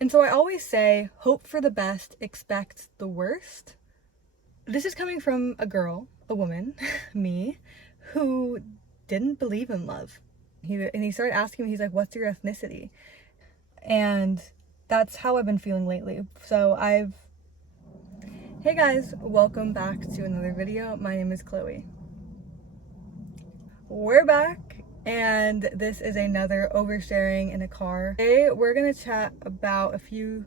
And so I always say, hope for the best, expect the worst. This is coming from a girl, a woman, me, who didn't believe in love. He started asking me, he's like, what's your ethnicity? And that's how I've been feeling lately. Hey guys, welcome back to another video. My name is Chloe. We're back, and this is another oversharing in a car. Today, we're gonna chat about a few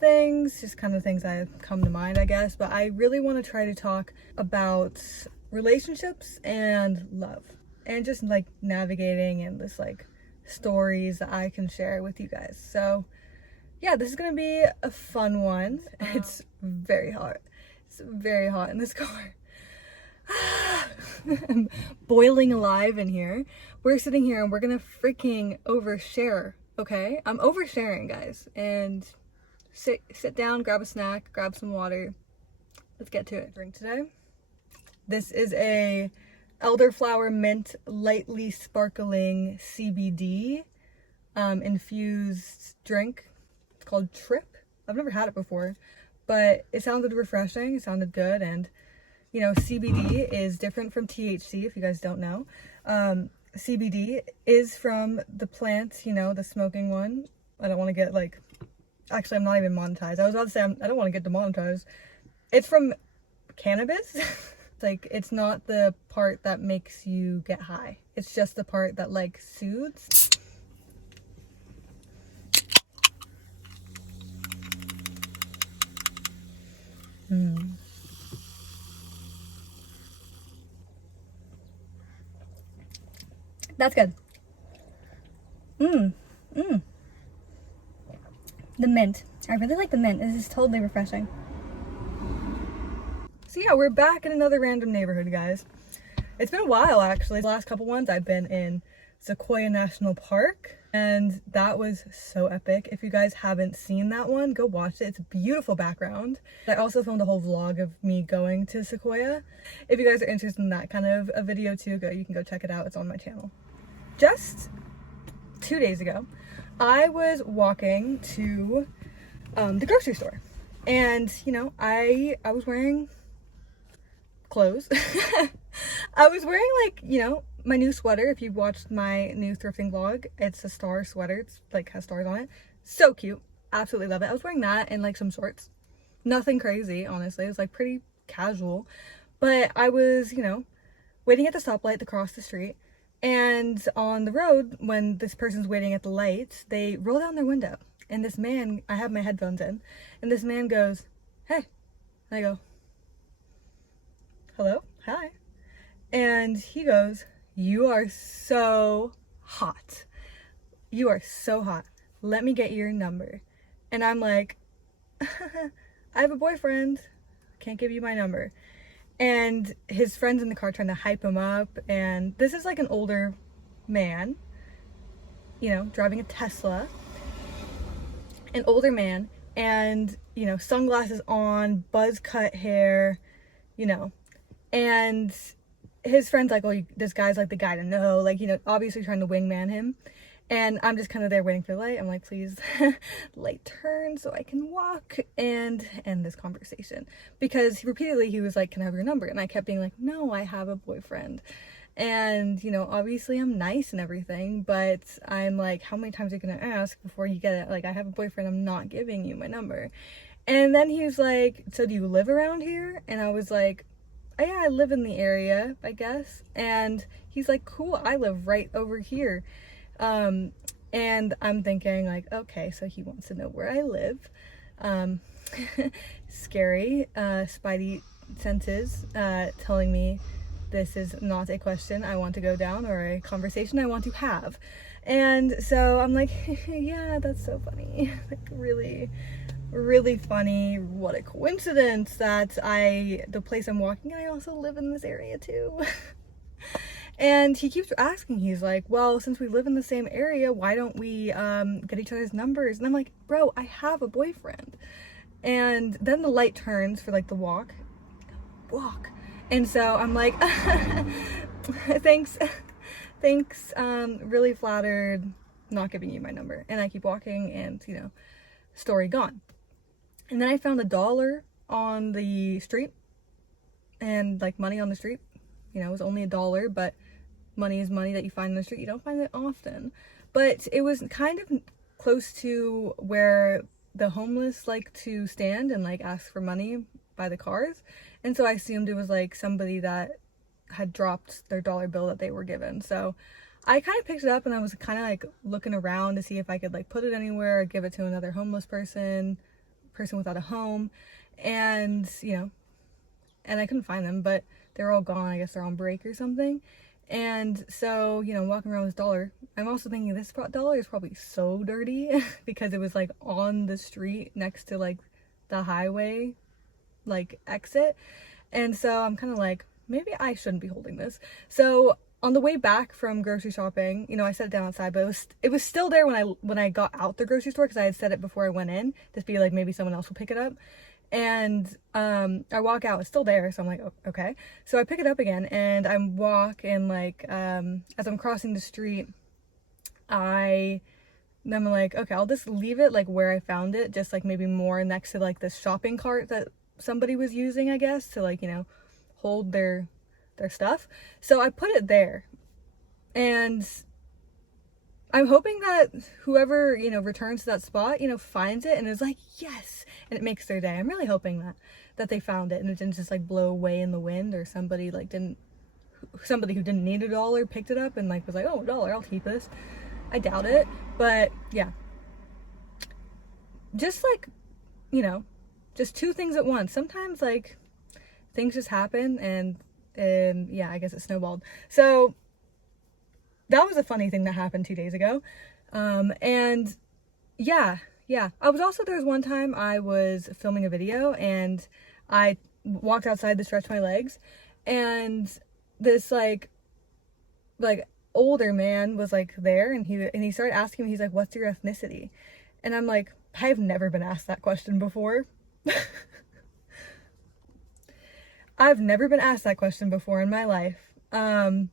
things, just kind of things that have come to mind, I guess, but I really want to try to talk about relationships and love, and just like navigating and this like stories that I can share with you guys. So yeah, this is gonna be a fun one. It's very hot. It's very hot in this car. I'm boiling alive in here. We're sitting here and we're gonna freaking overshare, okay? I'm oversharing, guys. And sit down, grab a snack, grab some water. Let's get to it. Drink today. This is a elderflower mint lightly sparkling CBD infused drink. It's called Trip. I've never had it before, but it sounded refreshing. It sounded good, and you know, CBD is different from THC, if you guys don't know. CBD is from the plant, you know, the smoking one. I don't want to get like, actually, I'm not even monetized. I was about to say, I don't want to get demonetized. It's from cannabis. Like, it's not the part that makes you get high. It's just the part that like soothes. That's good. The mint. I really like the mint. This is totally refreshing. So yeah, we're back in another random neighborhood, guys. It's been a while, actually. The last couple ones I've been in Sequoia National Park, and that was so epic. If you guys haven't seen that one, go watch it. It's a beautiful background. I also filmed a whole vlog of me going to Sequoia. If you guys are interested in that kind of a video too, you can go check it out. It's on my channel. Just 2 days ago, I was walking to the grocery store, and you know, I was wearing clothes. I was wearing, like, you know, my new sweater. If you've watched my new thrifting vlog, it's a star sweater. It's like has stars on it. So cute. Absolutely love it. I was wearing that and like some shorts. Nothing crazy, honestly. It was like pretty casual. But I was, you know, waiting at the stoplight to cross the street. And on the road, when this person's waiting at the light, they roll down their window. And this man, I have my headphones in, and this man goes, "Hey." And I go, "Hello? Hi." And he goes, "You are so hot. You are so hot. Let me get your number." And I'm like, "I have a boyfriend. Can't give you my number." And his friend's in the car trying to hype him up. And this is like an older man, you know, driving a Tesla. An older man, and, you know, sunglasses on, buzz cut hair, you know. And his friend's like, "Oh, this guy's like the guy to know." Like, you know, obviously trying to wingman him. And I'm just kind of there waiting for the light. I'm like, "Please, light turn so I can walk and end this conversation." Because repeatedly he was like, "Can I have your number?" And I kept being like, "No, I have a boyfriend." And, you know, obviously I'm nice and everything, but I'm like, how many times are you gonna ask before you get it? Like, I have a boyfriend, I'm not giving you my number. And then he was like, "So do you live around here?" And I was like, "Oh, yeah, I live in the area, I guess." And he's like, "Cool, I live right over here." And I'm thinking like, okay, so he wants to know where I live. Scary, spidey senses, telling me this is not a question I want to go down or a conversation I want to have. And so I'm like, yeah, that's so funny. Like, really, really funny. What a coincidence that the place I'm walking, I also live in this area too. And he keeps asking, he's like, "Well, since we live in the same area, why don't we get each other's numbers?" And I'm like, "Bro, I have a boyfriend." And then the light turns for like the walk. And so I'm like, thanks, really flattered, not giving you my number. And I keep walking, and, you know, story gone. And then I found $1 on the street, and like money on the street, it was only $1, but money is money that you find on the street. You don't find it often, but it was kind of close to where the homeless like to stand and like ask for money by the cars. And so I assumed it was like somebody that had dropped their dollar bill that they were given. So I kind of picked it up and I was kind of like looking around to see if I could like put it anywhere or give it to another homeless person without a home. And, and I couldn't find them, but they're all gone. I guess they're on break or something. And so, walking around with this $1, I'm also thinking this $1 is probably so dirty because it was like on the street next to like the highway, like exit. And so I'm kind of like, maybe I shouldn't be holding this. So on the way back from grocery shopping, I set it down outside, but it was still there when I got out the grocery store, because I had set it before I went in, just be like, maybe someone else will pick it up. And I walk out, it's still there, so I'm like, oh, okay. So I pick it up again, and I walk, and like as I'm crossing the street, I'm like, okay, I'll just leave it like where I found it, just like maybe more next to like the shopping cart that somebody was using, I guess, to like, hold their stuff. So I put it there, and I'm hoping that whoever, returns to that spot, finds it and is like, yes, and it makes their day. I'm really hoping that they found it and it didn't just like blow away in the wind, or somebody who didn't need $1 picked it up and like was like, oh, $1, I'll keep this. I doubt it, but yeah. Just like, just two things at once. Sometimes like things just happen, and yeah, I guess it snowballed. So that was a funny thing that happened 2 days ago. And yeah. There was one time I was filming a video and I walked outside to stretch my legs, and this like older man was like there, and he started asking me, he's like, what's your ethnicity? And I'm like, I've never been asked that question before. I've never been asked that question before in my life. And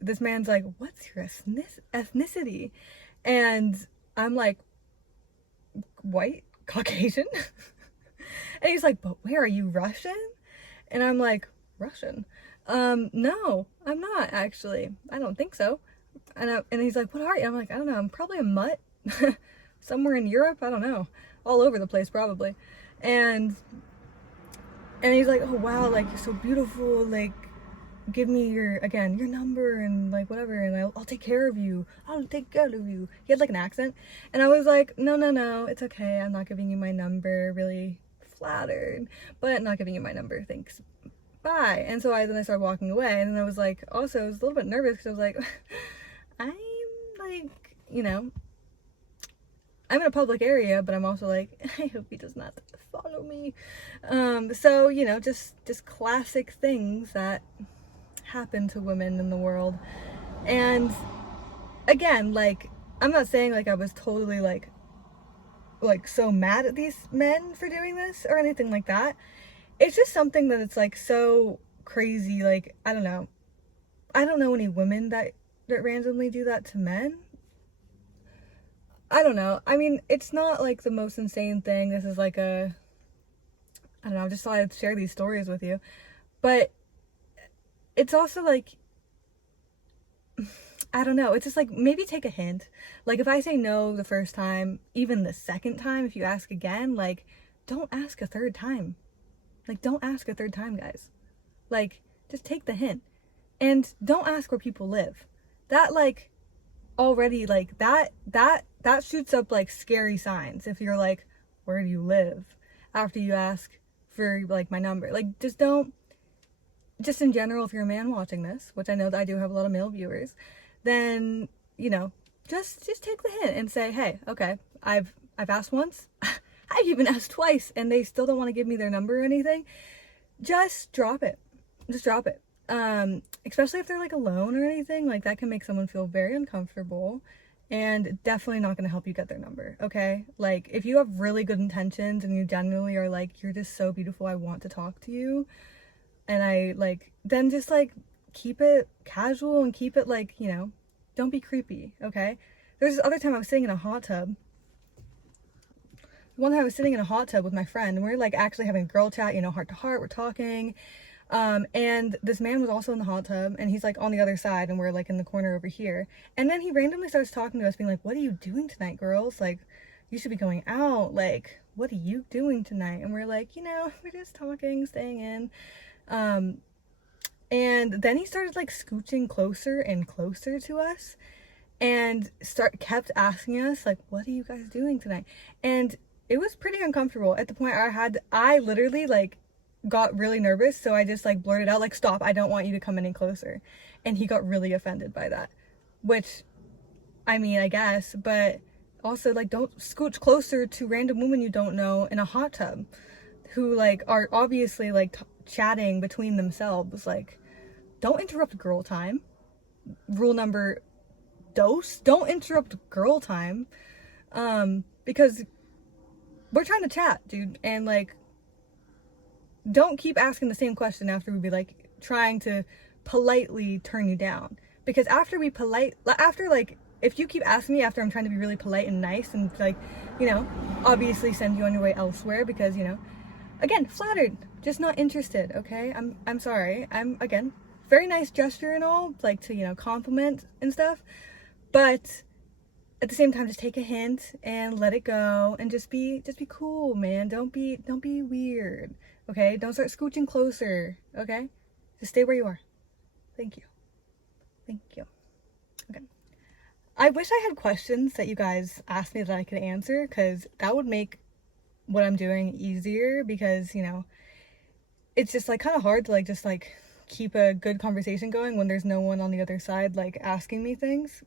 this man's like, what's your ethnicity? And I'm like, white, Caucasian. And he's like, but where are you, Russian? And I'm like, Russian? No, I'm not actually. I don't think so. And he's like, what are you? I'm like, I don't know. I'm probably a mutt. Somewhere in Europe. I don't know. All over the place, probably. And he's like, oh wow, like you're so beautiful, like give me your number and like whatever, and I'll take care of you. I'll take care of you. He had like an accent, and I was like, no, it's okay. I'm not giving you my number. Really flattered, but not giving you my number. Thanks. Bye. And so then I started walking away, and then I was like, also I was a little bit nervous because I was like, I'm like, I'm in a public area, but I'm also like, I hope he does not follow me. So, just classic things that happen to women in the world. And again, like, I'm not saying like I was totally like so mad at these men for doing this or anything like that. It's just something that it's like so crazy. Like, I don't know any women that randomly do that to men. I don't know. I mean, it's not like the most insane thing. This is like I don't know, I just thought I'd share these stories with you. But it's also like, I don't know, it's just like, maybe take a hint. Like, if I say no the first time, even the second time, if you ask again, like, don't ask a third time. Like, don't ask a third time, guys. Like, just take the hint. And don't ask where people live. That, like, already, like, that shoots up, like, scary signs. If you're like, where do you live? After you ask for, like, my number. Like, just in general, if you're a man watching this, which I know that I do have a lot of male viewers, then, just take the hint and say, hey, okay, I've asked once. I've even asked twice, and they still don't want to give me their number or anything. Just drop it. Just drop it. Especially if they're like alone or anything, like that can make someone feel very uncomfortable, and definitely not going to help you get their number. Okay. Like, if you have really good intentions and you genuinely are like, you're just so beautiful, I want to talk to you. And then just like keep it casual and keep it like, don't be creepy. Okay. There's this other time I was sitting in a hot tub one time I was sitting in a hot tub with my friend, and we were like actually having a girl chat, you know, heart to heart, we're talking. And this man was also in the hot tub, and he's like on the other side, and we're like in the corner over here. And then he randomly starts talking to us, being like, "What are you doing tonight, girls? Like, you should be going out. Like, what are you doing tonight?" And we're like, you know, we're just talking, staying in. And then he started like scooching closer and closer to us, and kept asking us like, "What are you guys doing tonight?" And it was pretty uncomfortable at the point I literally like got really nervous, so I just like blurted out like, "Stop, I don't want you to come any closer." And he got really offended by that, which, I mean, I guess, but also like, don't scooch closer to random women you don't know in a hot tub who like are obviously like chatting between themselves. Like, don't interrupt girl time. Rule number dose, don't interrupt girl time, because we're trying to chat, dude, and like, don't keep asking the same question after we be like trying to politely turn you down. Because after like, if you keep asking me after I'm trying to be really polite and nice and like, you know, obviously send you on your way elsewhere because, you know, again, flattered, just not interested. Okay, I'm sorry. I'm, again, very nice gesture and all, like, to, you know, compliment and stuff, but at the same time, just take a hint and let it go, and just be cool, man. Don't be weird. Okay, don't start scooching closer. Okay, just stay where you are. Thank you. Okay, I wish I had questions that you guys asked me that I could answer, because that would make what I'm doing easier, because, you know, it's just like kind of hard to like just like keep a good conversation going when there's no one on the other side like asking me things.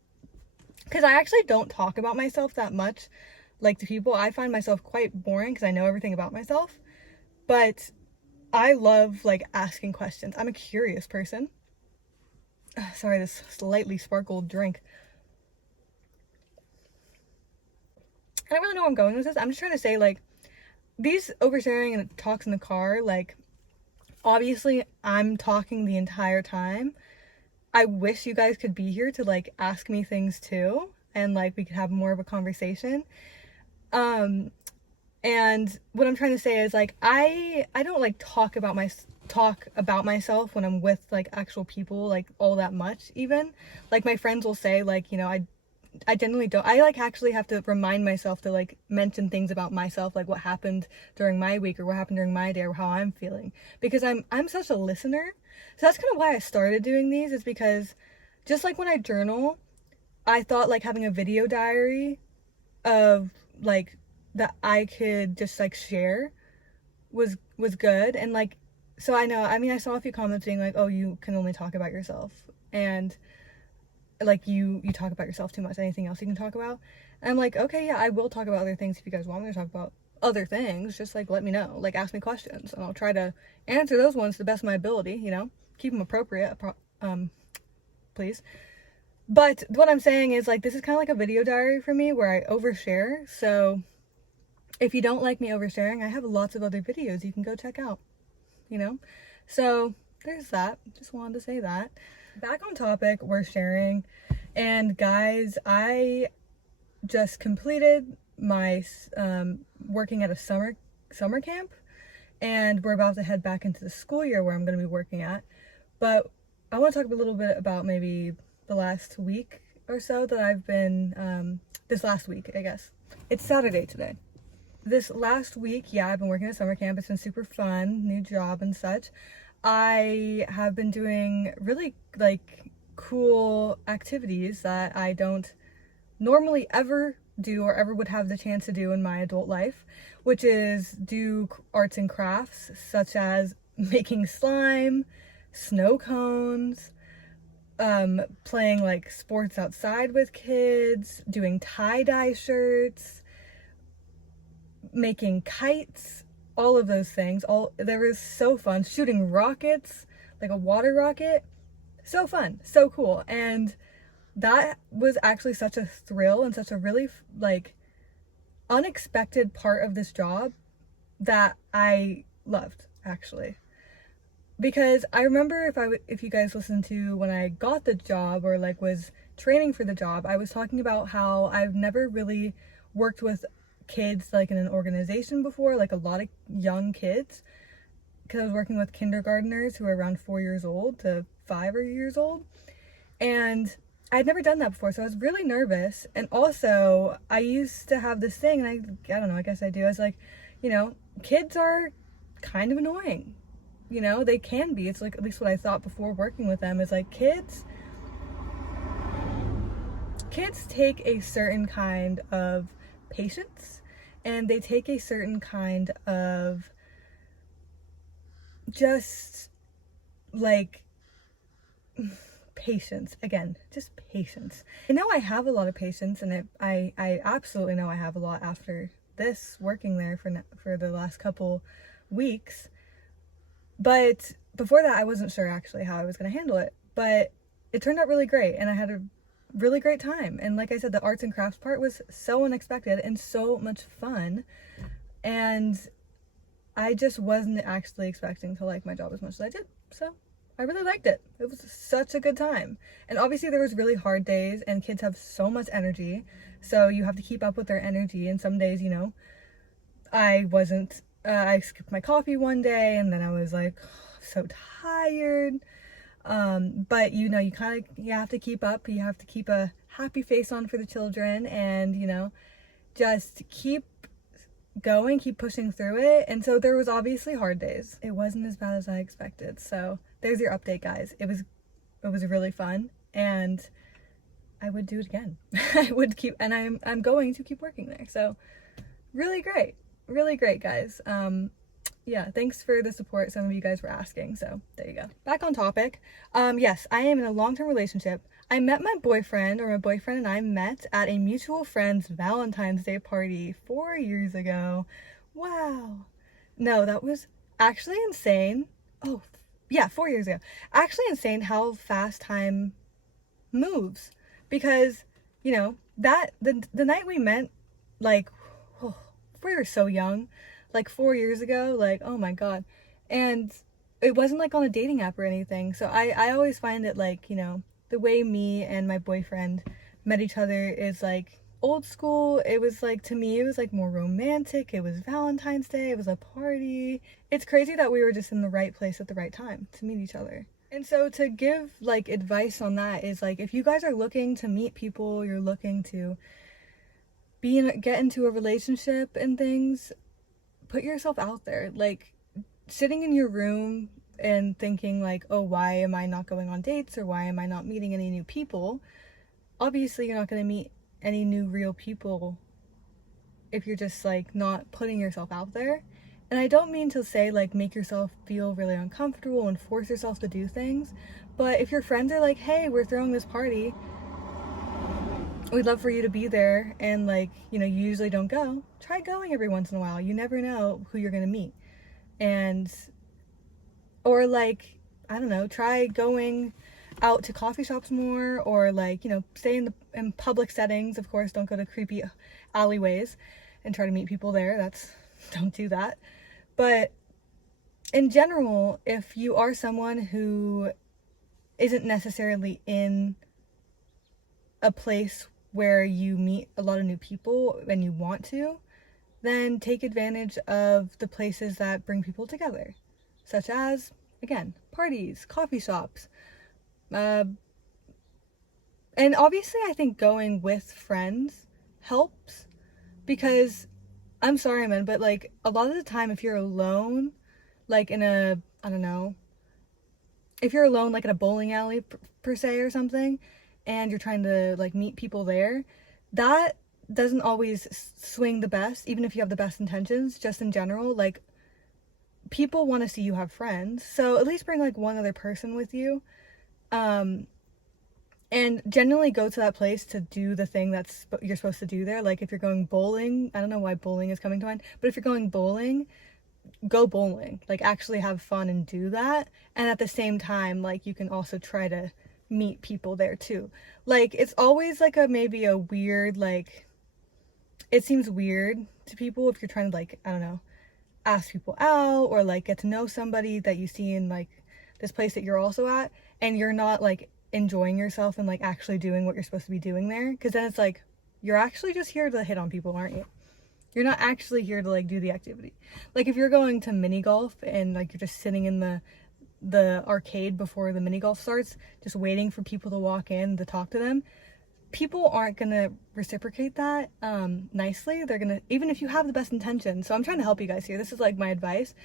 Because I actually don't talk about myself that much, like, to people. I find myself quite boring because I know everything about myself. But I love, like, asking questions. I'm a curious person. Sorry, this slightly sparkled drink. I don't really know where I'm going with this. I'm just trying to say, like, these oversharing and talks in the car, like, obviously I'm talking the entire time. I wish you guys could be here to like ask me things too, and like we could have more of a conversation. And what I'm trying to say is like, I don't like talk about myself when I'm with like actual people like all that much. Even like my friends will say like, you know, I generally don't. I like actually have to remind myself to like mention things about myself, like what happened during my week or what happened during my day or how I'm feeling, because I'm such a listener. So that's kind of why I started doing these, is because just like when I journal, I thought like having a video diary of like that I could just like share was good. And like, so I know, I mean, I saw a few comments being like, "Oh, you can only talk about yourself," and like you talk about yourself too much. Anything else you can talk about? And I'm like, okay, yeah, I will talk about other things if you guys want me to talk about other things. Just like let me know, like ask me questions, and I'll try to answer those ones to the best of my ability. You know, keep them appropriate, please. But what I'm saying is like, this is kind of like a video diary for me where I overshare. So if you don't like me oversharing, I have lots of other videos you can go check out. You know, so there's that. Just wanted to say that. Back on topic, we're sharing. And guys, I just completed my working at a summer camp, and we're about to head back into the school year where I'm going to be working at. But I want to talk a little bit about maybe the last week or so that I've been, this last week, I guess. It's Saturday today. This last week, yeah, I've been working at summer camp. It's been super fun, new job and such. I have been doing really like cool activities that I don't normally ever do or ever would have the chance to do in my adult life, which is do arts and crafts such as making slime, snow cones, playing like sports outside with kids, doing tie-dye shirts, making kites, all of those things. There was so fun. Shooting rockets, like a water rocket. So fun, so cool. And that was actually such a thrill and such a really like unexpected part of this job that I loved, actually. Because I remember if you guys listened to when I got the job or like was training for the job, I was talking about how I've never really worked with kids like in an organization before, like a lot of young kids, because I was working with kindergartners who are around 4 years old to 5 years old, and I'd never done that before, so I was really nervous. And also, I used to have this thing, and I don't know, I guess I do. I was like, kids are kind of annoying. They can be. It's like, at least what I thought before working with them is like, kids take a certain kind of patience, and they take a certain kind of just like patience. Again, just patience. I know I have a lot of patience, and I absolutely know I have a lot after this, working there for the last couple weeks. But before that, I wasn't sure actually how I was going to handle it, but it turned out really great, and I had a really great time. And like I said, the arts and crafts part was so unexpected and so much fun, and I just wasn't actually expecting to like my job as much as I did. So I really liked it. It was such a good time. And obviously there was really hard days, and kids have so much energy, so you have to keep up with their energy. And some days, I wasn't, I skipped my coffee one day, and then I was like, so tired. But you have to keep up. You have to keep a happy face on for the children, and just keep going, keep pushing through it. And so there was obviously hard days. It wasn't as bad as I expected. So there's your update, guys. It was really fun, and I would do it again. I'm going to keep working there. So really great, guys. Yeah, thanks for the support. Some of you guys were asking, so there you go. Back on topic. Yes, I am in a long-term relationship. My boyfriend and I met at a mutual friend's Valentine's Day party 4 years ago. Wow. No, that was actually insane. Oh, yeah, 4 years ago. Actually insane how fast time moves, because, that the night we met, like, we were so young, like 4 years ago, like, oh my God. And it wasn't like on a dating app or anything. So I always find it like, the way me and my boyfriend met each other is like old school. It was like, to me, it was like more romantic. It was Valentine's Day. It was a party. It's crazy that we were just in the right place at the right time to meet each other. And so to give like advice on that is like, if you guys are looking to meet people, you're looking to get into a relationship and things, put yourself out there. Like, sitting in your room and thinking like, oh, why am I not going on dates, or why am I not meeting any new people? Obviously you're not going to meet any new real people if you're just like not putting yourself out there. And I don't mean to say like make yourself feel really uncomfortable and force yourself to do things, but if your friends are like, hey, we're throwing this party, we'd love for you to be there, and like, you usually don't go, try going every once in a while. You never know who you're gonna meet. Or like, I don't know, try going out to coffee shops more, or like, stay in public settings. Of course, don't go to creepy alleyways and try to meet people there. Don't do that. But in general, if you are someone who isn't necessarily in a place where you meet a lot of new people and you want to, then take advantage of the places that bring people together, such as, again, parties, coffee shops. And obviously I think going with friends helps, because I'm sorry, man, but like a lot of the time if you're alone, like in a, I don't know, if you're alone like in a bowling alley per se or something, and you're trying to like meet people there, that doesn't always swing the best, even if you have the best intentions. Just in general, like, people want to see you have friends, so at least bring like one other person with you, and generally go to that place to do the thing that's you're supposed to do there. Like if you're going bowling, I don't know why bowling is coming to mind, but if you're going bowling, go bowling, like actually have fun and do that. And at the same time, like, you can also try to meet people there too. Like, it's always like maybe a weird, like, it seems weird to people if you're trying to, like, I don't know, ask people out or like get to know somebody that you see in like this place that you're also at, and you're not like enjoying yourself and like actually doing what you're supposed to be doing there. Because then it's like, you're actually just here to hit on people, aren't you? You're not actually here to like do the activity. Like if you're going to mini golf and like you're just sitting in the arcade before the mini golf starts, just waiting for people to walk in to talk to them, people aren't gonna reciprocate that nicely. They're gonna, even if you have the best intentions. So I'm trying to help you guys here. This is like my advice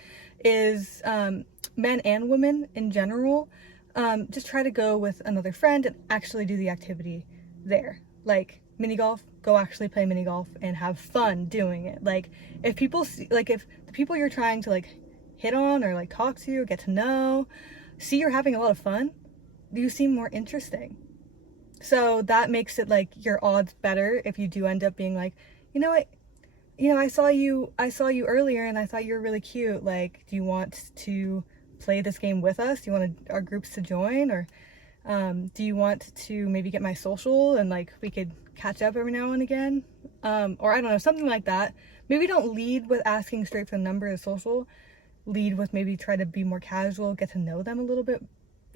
is men and women in general, just try to go with another friend and actually do the activity there. Like mini golf, go actually play mini golf and have fun doing it. Like if people see, like if the people you're trying to like hit on or like talk to or get to know see you're having a lot of fun, you seem more interesting. So that makes it like your odds better if you do end up being like, you know what, I saw you earlier and I thought you were really cute. Like, do you want to play this game with us? Do you want our groups to join? Or do you want to maybe get my social and like we could catch up every now and again? Or I don't know, something like that. Maybe don't lead with asking straight for the number of social. Lead with maybe try to be more casual, get to know them a little bit,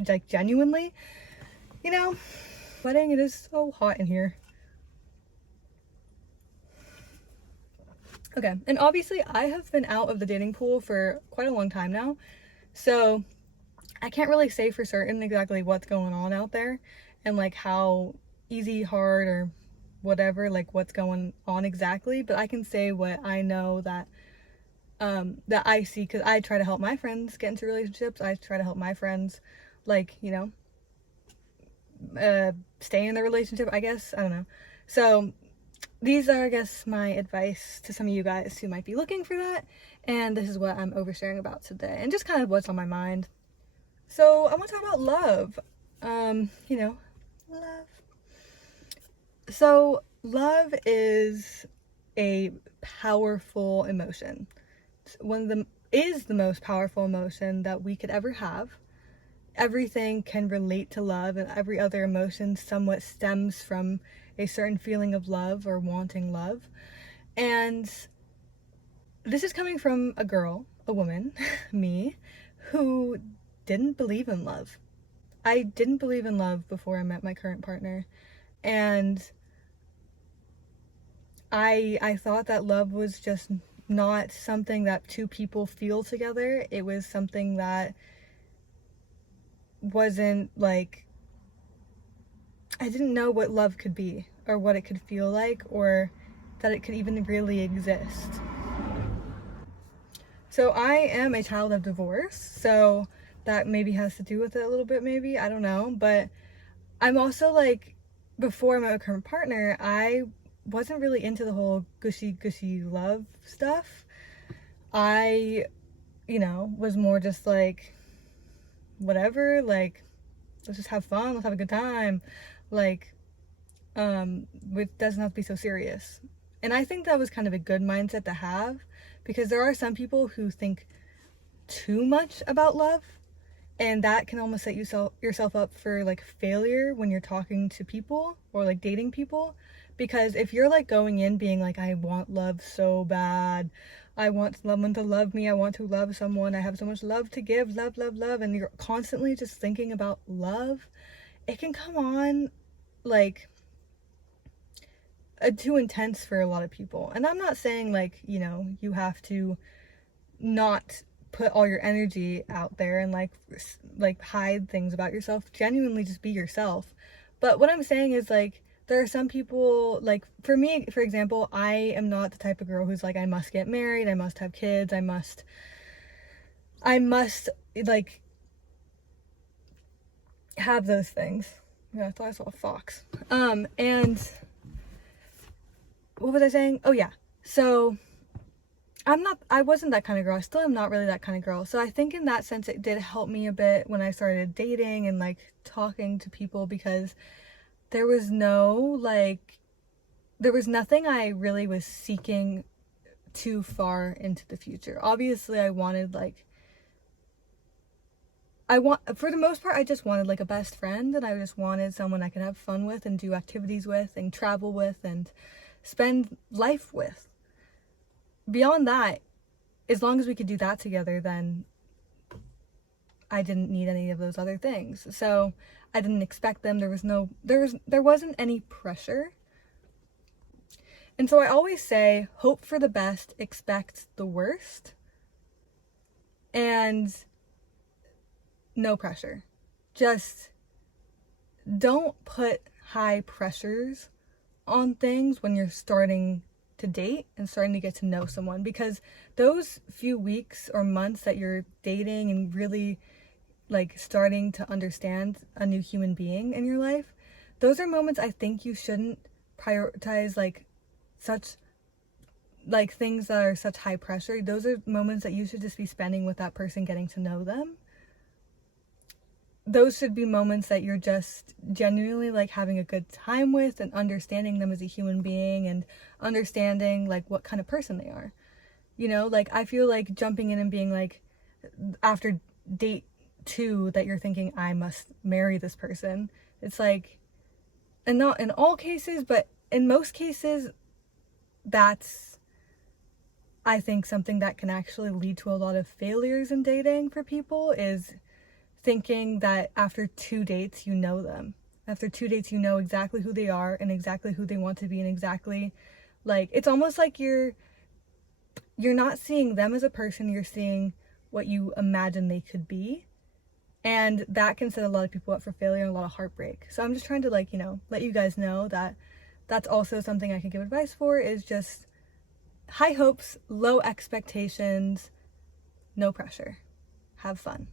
like genuinely, Sweating, it is so hot in here. Okay, and obviously I have been out of the dating pool for quite a long time now, so I can't really say for certain exactly what's going on out there and like how easy, hard, or whatever, like what's going on exactly, but I can say what I know that I see, because I try to help my friends get into relationships. I try to help my friends like, stay in the relationship, I guess. I don't know. So these are, I guess, my advice to some of you guys who might be looking for that, and this is what I'm oversharing about today and just kind of what's on my mind. So I want to talk about love. Love. So love is a powerful emotion. Is the most powerful emotion that we could ever have. Everything can relate to love, and every other emotion somewhat stems from a certain feeling of love or wanting love. And this is coming from a woman, me, who didn't believe in love. I didn't believe in love before I met my current partner. And I thought that love was just not something that two people feel together. It was something that wasn't like, I didn't know what love could be or what it could feel like or that it could even really exist. So I am a child of divorce, so that maybe has to do with it a little bit, maybe, I don't know. But I'm also like, before I met my current partner, I wasn't really into the whole gushy love stuff. I was more just like, whatever, like, let's just have fun, let's have a good time, like, it doesn't have to be so serious. And I think that was kind of a good mindset to have, because there are some people who think too much about love, and that can almost set yourself up for like failure when you're talking to people or like dating people. Because if you're like going in being like, I want love so bad, I want someone to love me, I want to love someone, I have so much love to give, love, and you're constantly just thinking about love, it can come on like too intense for a lot of people. And I'm not saying like, you have to not put all your energy out there and like hide things about yourself. Genuinely just be yourself. But what I'm saying is like, there are some people, like for me, for example, I am not the type of girl who's like, I must get married, I must have kids, I must like have those things. Yeah, I thought I saw a fox. And what was I saying? Oh yeah. So I wasn't that kind of girl. I still am not really that kind of girl. So I think in that sense, it did help me a bit when I started dating and like talking to people, because there was nothing I really was seeking too far into the future. Obviously, for the most part, I just wanted like a best friend, and I just wanted someone I could have fun with and do activities with and travel with and spend life with. Beyond that, as long as we could do that together, then I didn't need any of those other things. So I didn't expect them. There wasn't any pressure. And so I always say, hope for the best, expect the worst, and no pressure. Just don't put high pressures on things when you're starting to date and starting to get to know someone, because those few weeks or months that you're dating and really like starting to understand a new human being in your life, those are moments I think you shouldn't prioritize like such like things that are such high pressure. Those are moments that you should just be spending with that person, getting to know them. Those should be moments that you're just genuinely like having a good time with and understanding them as a human being and understanding like what kind of person they are. You know, like I feel like jumping in and being like, after date 2 that you're thinking I must marry this person. It's like, and not in all cases, but in most cases, that's, I think, something that can actually lead to a lot of failures in dating for people, is thinking that after 2 dates you know them. After 2 dates you know exactly who they are and exactly who they want to be, and exactly like, it's almost like you're not seeing them as a person, you're seeing what you imagine they could be. And that can set a lot of people up for failure and a lot of heartbreak. So I'm just trying to like, you know, let you guys know that that's also something I can give advice for, is just high hopes, low expectations, no pressure. Have fun.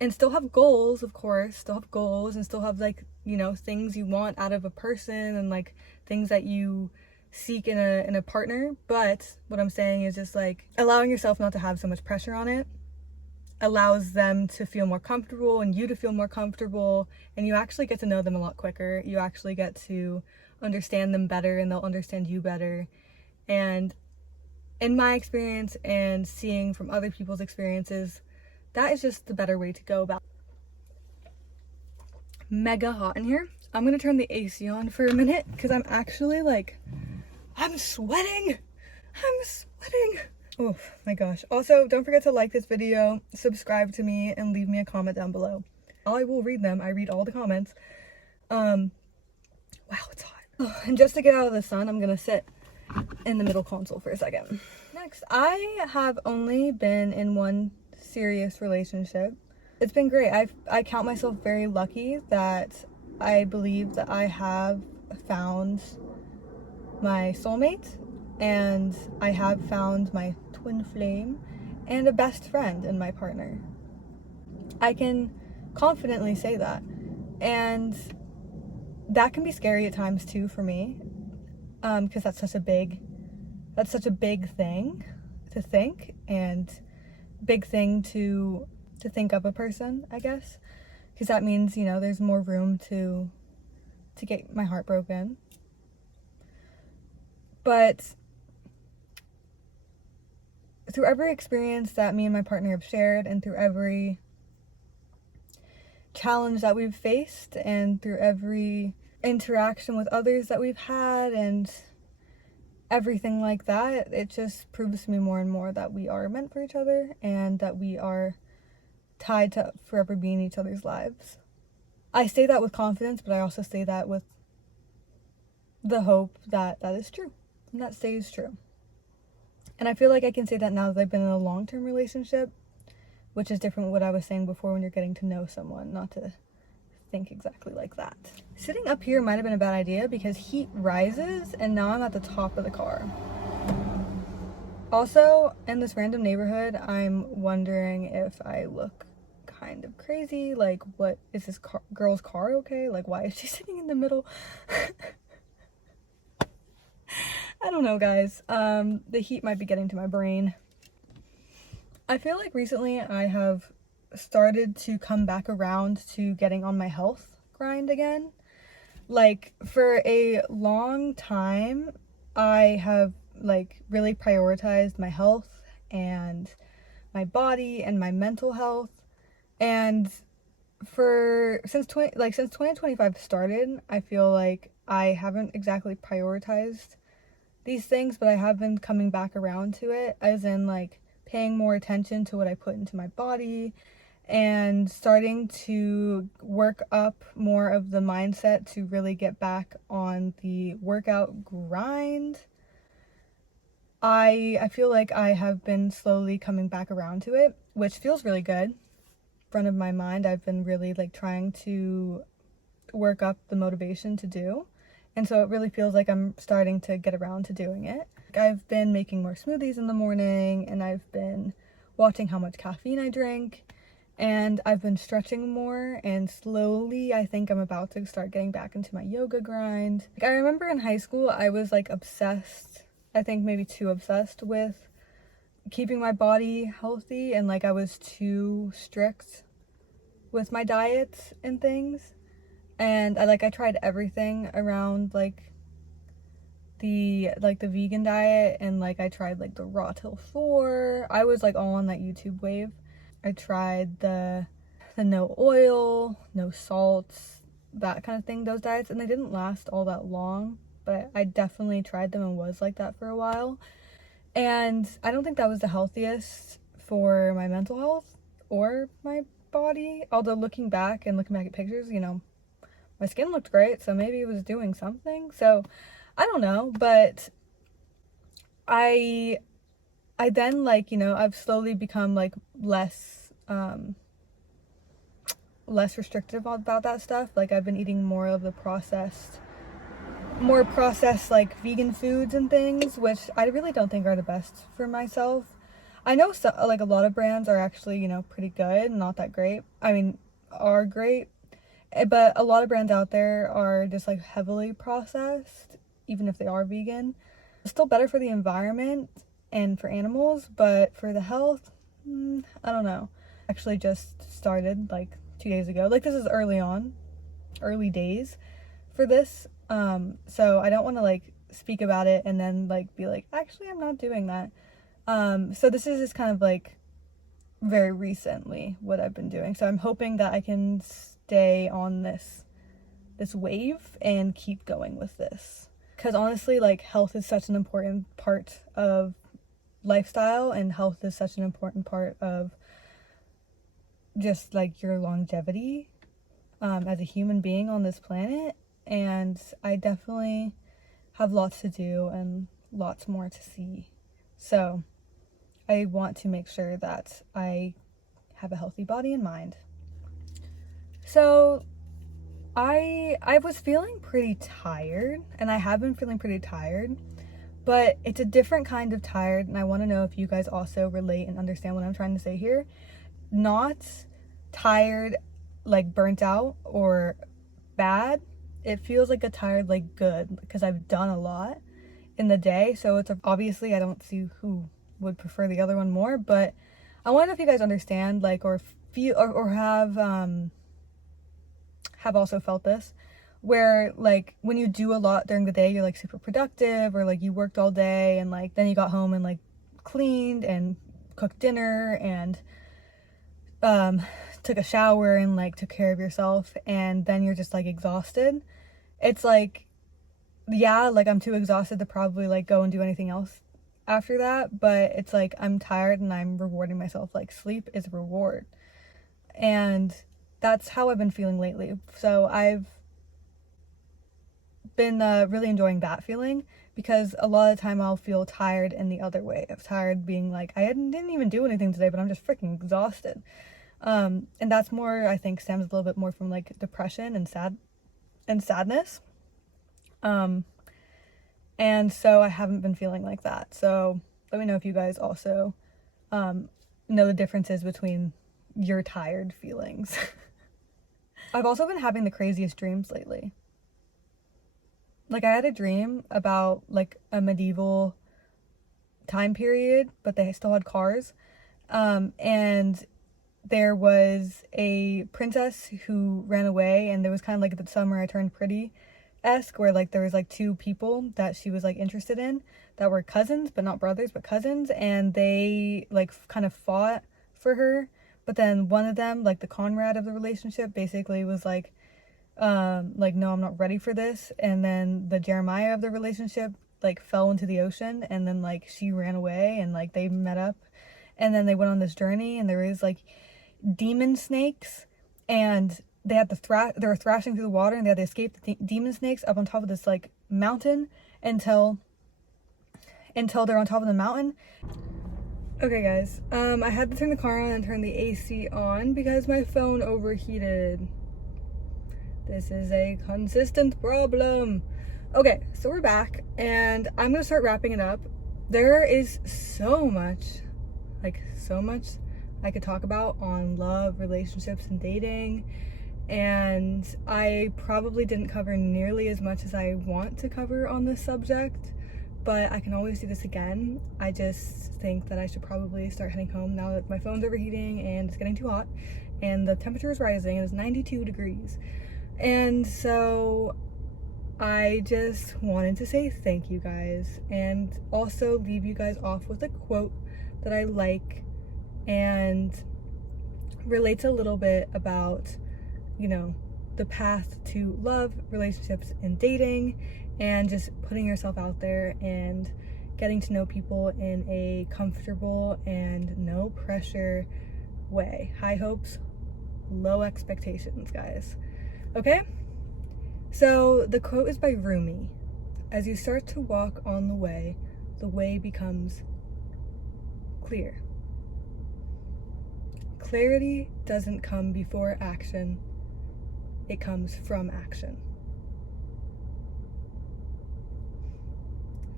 And still have goals, of course, still have goals and still have like, you know, things you want out of a person and like things that you seek in a partner. But what I'm saying is just like allowing yourself not to have so much pressure on it allows them to feel more comfortable and you to feel more comfortable, and you actually get to know them a lot quicker. You actually get to understand them better and they'll understand you better. And in my experience and seeing from other people's experiences, that is just the better way to go about it. Mega hot in here. I'm gonna turn the AC on for a minute because I'm actually like, I'm sweating. Oh my gosh. Also, don't forget to like this video, subscribe to me, and leave me a comment down below. I will read them. I read all the comments. Wow, it's hot. Oh, and just to get out of the sun, I'm gonna sit in the middle console for a second. Next, I have only been in one serious relationship. It's been great. I count myself very lucky that I believe that I have found my soulmate, and I have found my twin flame and a best friend in my partner. I can confidently say that. And that can be scary at times too for me, because that's such a big thing to think, and big thing to think of a person, I guess, because that means, you know, there's more room to get my heart broken. But through every experience that me and my partner have shared, and through every challenge that we've faced, and through every interaction with others that we've had, and everything like that, it just proves to me more and more that we are meant for each other and that we are tied to forever being in each other's lives. I say that with confidence, but I also say that with the hope that that is true and that stays true. And I feel like I can say that now that I've been in a long-term relationship, which is different from what I was saying before when you're getting to know someone, not to think exactly like that. Sitting up here might have been a bad idea because heat rises and now I'm at the top of the car. Also, in this random neighborhood, I'm wondering if I look kind of crazy. Like, what is this girl's car okay? Like, why is she sitting in the middle? I don't know, guys. The heat might be getting to my brain. I feel like recently I have started to come back around to getting on my health grind again. Like, for a long time, I have like really prioritized my health and my body and my mental health. And since 2025 started, I feel like I haven't exactly prioritized these things, but I have been coming back around to it, as in like paying more attention to what I put into my body and starting to work up more of the mindset to really get back on the workout grind. I feel like I have been slowly coming back around to it, which feels really good. Front of my mind, I've been really like trying to work up the motivation to do. And so it really feels like I'm starting to get around to doing it. I've been making more smoothies in the morning, and I've been watching how much caffeine I drink, and I've been stretching more, and slowly I think I'm about to start getting back into my yoga grind. I remember in high school I was like obsessed, I think maybe too obsessed with keeping my body healthy, and like I was too strict with my diets and things. And I tried everything around the vegan diet, and like I tried like the raw till 4. I was like all on that YouTube wave. I tried the no oil, no salts, that kind of thing, those diets, and they didn't last all that long, but I definitely tried them and was like that for a while. And I don't think that was the healthiest for my mental health or my body. Although looking back at pictures, you know, my skin looked great, so maybe it was doing something. So I don't know, but I then like, you know, I've slowly become like less restrictive about that stuff. Like I've been eating more of the more processed like vegan foods and things, which I really don't think are the best for myself. I know like a lot of brands are actually, you know, pretty good, not that great. I mean, are great, but a lot of brands out there are just like heavily processed, even if they are vegan. It's still better for the environment and for animals, but for the health, I don't know. Actually just started like 2 days ago. Like this is early days for this. So I don't want to like speak about it and then like be like, actually I'm not doing that. So this is just kind of like very recently what I've been doing. So I'm hoping that I can stay on this wave and keep going with this. Because honestly, like health is such an important part of lifestyle, and health is such an important part of just like your longevity as a human being on this planet. And I definitely have lots to do and lots more to see. So I want to make sure that I have a healthy body and mind. So I was feeling pretty tired, and I have been feeling pretty tired, but it's a different kind of tired, and I want to know if you guys also relate and understand what I'm trying to say here. Not tired like burnt out or bad. It feels like a tired like good, because I've done a lot in the day, so it's obviously I don't see who would prefer the other one more, but I want to know if you guys understand, like, or feel or have also felt this, where like when you do a lot during the day, you're like super productive, or like you worked all day and like then you got home and like cleaned and cooked dinner and took a shower and like took care of yourself, and then you're just like exhausted. It's like, yeah, like I'm too exhausted to probably like go and do anything else after that, but it's like I'm tired and I'm rewarding myself. Like sleep is a reward, and that's how I've been feeling lately. So I've been really enjoying that feeling, because a lot of the time I'll feel tired in the other way of tired being like I didn't even do anything today, but I'm just freaking exhausted. And that's more, I think, stems a little bit more from like depression and sadness. And so I haven't been feeling like that. So let me know if you guys also know the differences between your tired feelings. I've also been having the craziest dreams lately. Like I had a dream about like a medieval time period, but they still had cars. And there was a princess who ran away, and there was kind of like the Summer I Turned Pretty-esque, where like there was like two people that she was like interested in that were cousins, but not brothers, but cousins, and they like kind of fought for her. But then one of them, like the Conrad of the relationship, basically was like no, I'm not ready for this. And then the Jeremiah of the relationship like fell into the ocean, and then like she ran away, and like they met up, and then they went on this journey, and there was like demon snakes, and they had they were thrashing through the water, and they had to escape the demon snakes up on top of this like mountain until until they're on top of the mountain. Okay guys, I had to turn the car on and turn the AC on because my phone overheated. This is a consistent problem. Okay, so we're back and I'm gonna start wrapping it up. There is so much I could talk about on love, relationships, and dating. And I probably didn't cover nearly as much as I want to cover on this subject, but I can always do this again. I just think that I should probably start heading home now that my phone's overheating and it's getting too hot and the temperature is rising. It is 92 degrees. And so I just wanted to say thank you guys and also leave you guys off with a quote that I like and relates a little bit about, you know, the path to love, relationships, and dating, and just putting yourself out there and getting to know people in a comfortable and no pressure way. High hopes, low expectations, guys. Okay? So the quote is by Rumi. As you start to walk on the way becomes clear. Clarity doesn't come before action. It comes from action.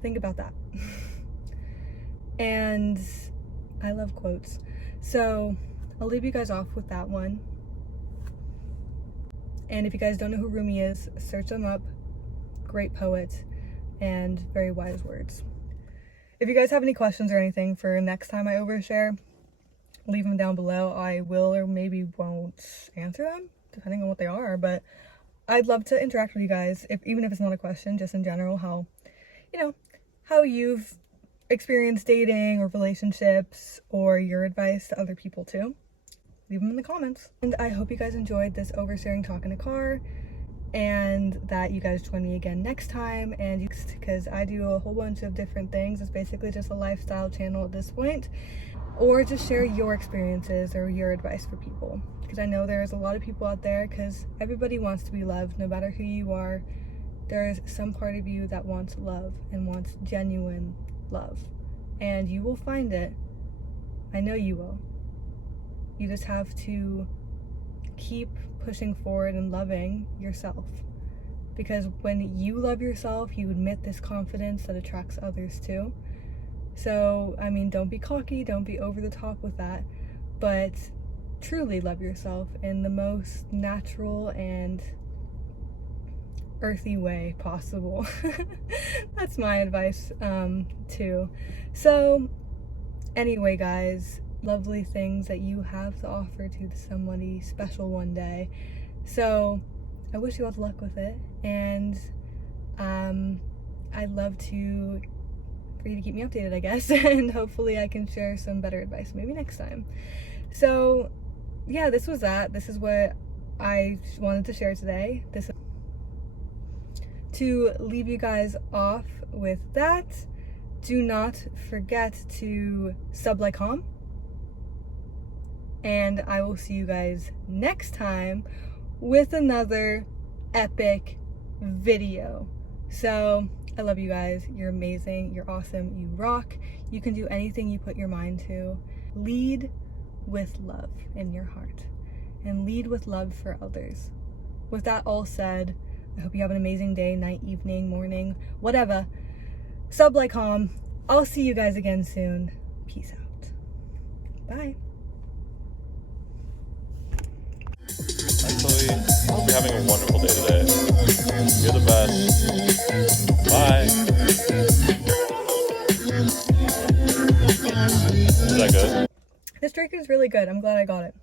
Think about that. And I love quotes. So I'll leave you guys off with that one. And if you guys don't know who Rumi is, search him up. Great poet and very wise words. If you guys have any questions or anything for next time I overshare, leave them down below. I will or maybe won't answer them, depending on what they are, but I'd love to interact with you guys, even if it's not a question, just in general, how you've experienced dating or relationships, or your advice to other people too. Leave them in the comments. And I hope you guys enjoyed this oversharing talk in a car, and that you guys join me again next time, and because I do a whole bunch of different things. It's basically just a lifestyle channel at this point, or just share your experiences or your advice for people, because I know there's a lot of people out there, because everybody wants to be loved. No matter who you are, there's some part of you that wants love and wants genuine love, and you will find it. I know you will. You just have to keep pushing forward and loving yourself, because when you love yourself, you emit this confidence that attracts others too. So, I mean, don't be cocky, don't be over the top with that, but truly love yourself in the most natural and earthy way possible. That's my advice too. So anyway, guys, lovely things that you have to offer to somebody special one day. So I wish you all the luck with it, and I'd love for you to keep me updated, I guess, and hopefully I can share some better advice maybe next time. So yeah, this was that. This is what I wanted to share today. This is to leave you guys off with that. Do not forget to like, comment, and I will see you guys next time with another epic video. So I love you guys. You're amazing. You're awesome. You rock. You can do anything you put your mind to. Lead with love in your heart, and lead with love for others. With that all said, I hope you have an amazing day, night, evening, morning, whatever. Like, comment. I'll see you guys again soon. Peace out. Bye. Actually, I hope you're having a wonderful day today. You're the best. Bye. Is that good? This drink is really good. I'm glad I got it.